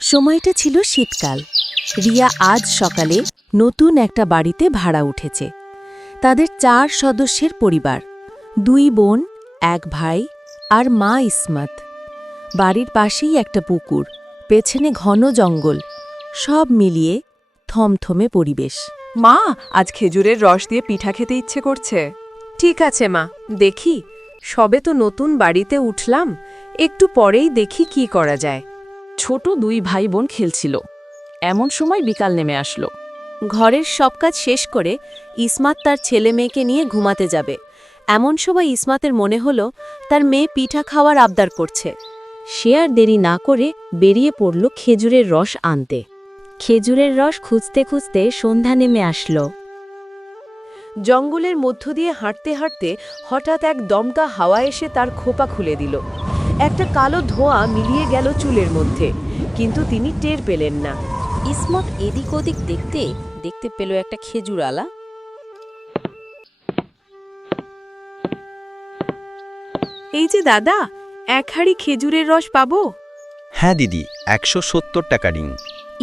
সময়টা ছিল শীতকাল। রিয়া আজ সকালে নতুন একটা বাড়িতে ভাড়া উঠেছে। তাদের 4 সদস্যের পরিবার, 2 বোন, 1 ভাই আর মা ইসমাত। বাড়ির পাশেই একটা পুকুর, পেছনে ঘন জঙ্গল, সব মিলিয়ে থমথমে পরিবেশ। মা, আজ খেজুরের রস দিয়ে পিঠা খেতে ইচ্ছে করছে। ঠিক আছে মা, দেখি। সবে তো নতুন বাড়িতে উঠলাম, একটু পরেই দেখি কি করা যায়। ছোট 2 ভাই বোন খেলছিল, এমন সময় বিকাল নেমে আসলো। ঘরের সব কাজ শেষ করে ইসমাত তার ছেলে মেয়েকে নিয়ে ঘুমাতে যাবে। এমন সময় ইসমাতের মনে হলো তার মেয়ে পিঠা খাওয়ার আবদার করছে। সে আর দেরি না করে বেরিয়ে পড়ল খেজুরের রস আনতে। খেজুরের রস খুঁজতে খুঁজতে সন্ধ্যা নেমে আসলো। জঙ্গলের মধ্য দিয়ে হাঁটতে হাঁটতে হঠাৎ এক দমকা হাওয়া এসে তার খোপা খুলে দিল। একটা কালো ধোঁয়া মিলিয়ে গেল চুলের মধ্যে, কিন্তু তিনি টের পেলেন না। ইসমত এদিক ওদিক দেখতে দেখতে পেল একটা খেজুর আলা। এই যে দাদা, 1 হাঁড়ি খেজুরের রস পাবো? হ্যাঁ দিদি, 170 টাকা রিং।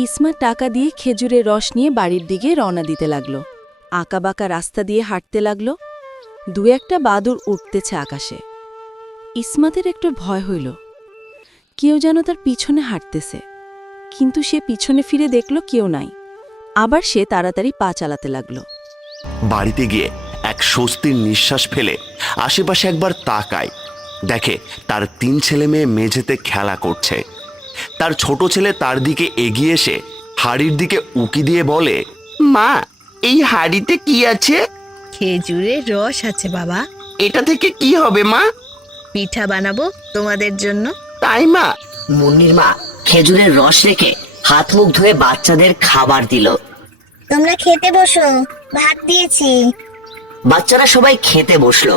ইসমাত টাকা দিয়ে খেজুরের রস নিয়ে বাড়ির দিকে রওনা দিতে লাগলো। আঁকাবাঁকা রাস্তা দিয়ে হাঁটতে লাগলো। 2-1টা বাদুড় উঠতেছে আকাশে। ইসমাতের একটু ভয় হইল, কেউ যেন তার পিছনে হাঁটতেছে। কিন্তু সে পিছনে ফিরে দেখল কেউ নাই। আবার সে তাড়াতাড়ি পা চালাতে লাগলো। বাড়িতে গিয়ে এক স্বস্তির নিঃশ্বাস ফেলে আশেপাশে একবার তাকায়, দেখে তার 3 ছেলে মেয়ে মেঝেতে খেলা করছে। তার ছোট ছেলে তার দিকে এগিয়ে এসে হাড়ির দিকে উকি দিয়ে বলে, মা, এই হাড়িতে কি আছে? খেজুরের রস আছে বাবা। এটা থেকে কি হবে মা? পিঠা বানাবো তোমাদের জন্য। তাই মা? মুন্নির মা খেজুরের রস রেখে হাত মুখ ধুয়ে বাচ্চাদের খাবার দিল। তোমরা খেতে বসো, ভাত দিয়েছি। বাচ্চারা সবাই খেতে বসলো।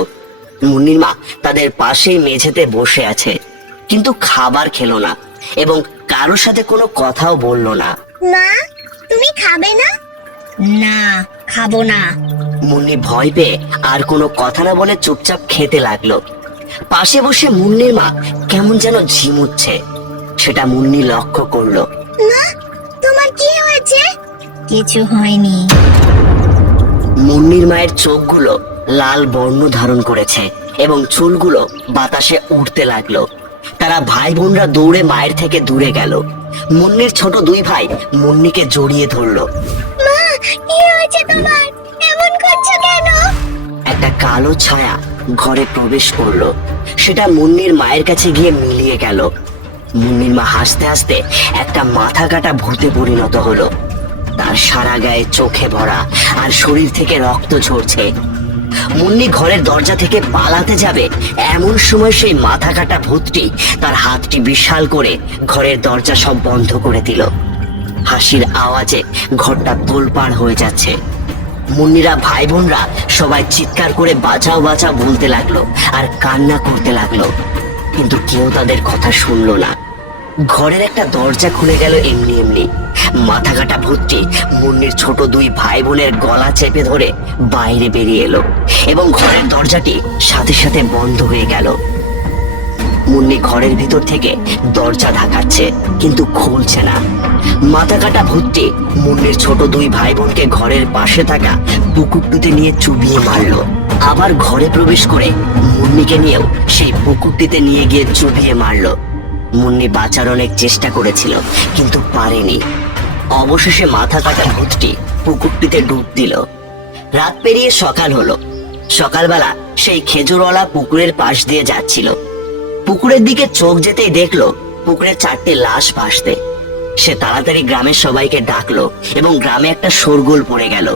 মুন্নির মা তাদের পাশেই মেঝেতে বসে আছে, কিন্তু খাবার খেলো না এবং কারোর সাথে কোনো কথাও বলল না। মা, তুমি খাবে না? না, খাবো না। মুন্নি ভয় পেয়ে আর কোনো কথা না বলে চুপচাপ খেতে লাগলো। পাশে বসে মুন্নির মা কেমন যেন ঝিমুচ্ছে, সেটা মুন্নি লক্ষ্য করলো। মা, তোমার কি হয়েছে? কিছু হয়নি। মুন্নির মায়ের চোখগুলো লাল বর্ণ ধারণ করেছে এবং চুলগুলো বাতাসে উড়তে লাগলো। তারা ভাই বোনরা দৌড়ে মায়ের থেকে দূরে গেল। মুন্নির ছোট 2 ভাই মুন্নিকে জড়িয়ে ধরলো। মা, কি হয়েছে তোমার? এমন করছো কেন? একটা কালো ছায়া ঘরে প্রবেশ করলো। সেটা মুন্নির মায়ের কাছে গিয়ে মিলিয়ে গেল। মুন্নির মা হাসতে হাসতে একটা মাথা কাটা ভূতে পরিণত হলো। তার সারা গায়ে চোখে ভরা আর শরীর থেকে রক্ত ঝরছে। মুন্নি ঘরের দরজা থেকে পালাতে যাবে, এমন সময় সেই মাথা কাটা ভূতটি তার হাতটি বিশাল করে ঘরের দরজা সব বন্ধ করে দিল। হাসির আওয়াজে ঘরটা তোলপাড় হয়ে যাচ্ছে। মুন্নিরা ভাই বোনরা সবাই চিৎকার করে বাঁচাও বাঁচাও বলতে লাগলো আর কান্না করতে লাগলো, কিন্তু কেউ তাদের কথা শুনলো না। ঘরের একটা দরজা খুলে গেল এমনি এমনি। মাথা কাটা ভূতটি মুন্নির ছোট 2 ভাই বোনের গলা চেপে ধরে বাইরে বেরিয়ে এলো এবং ঘরের দরজাটি সাথে সাথে বন্ধ হয়ে গেল। মুন্নি ঘরের ভিতর থেকে দরজা ঢাকাচ্ছে, কিন্তু খুলছে না। মাথা কাটা ভূতটি মুন্নির ছোট 2 ভাই বোনকে ঘরের পাশে থাকা পুকুরটিতে নিয়ে চুবিয়ে মারলো। আবার ঘরে প্রবেশ করে মুন্নিকে নিয়েও সেই পুকুরটিতে নিয়ে গিয়ে চুবিয়ে মারলো। মুন্নি বাঁচার অনেক চেষ্টা করেছিল, কিন্তু পারেনি। অবশেষে মাথা কাটা ভূতটি পুকুরটিতে ডুব দিল। রাত পেরিয়ে সকাল হলো। সকালবেলা সেই খেজুরওয়ালা পুকুরের পাশ দিয়ে যাচ্ছিল। পুকুরের দিকে চোখ যেতেই দেখলো পুকুরে 4টে লাশ ভাসতে। সে তাড়াতাড়ি গ্রামের সবাইকে ডাকলো এবং গ্রামে একটা শোরগোল পড়ে গেল।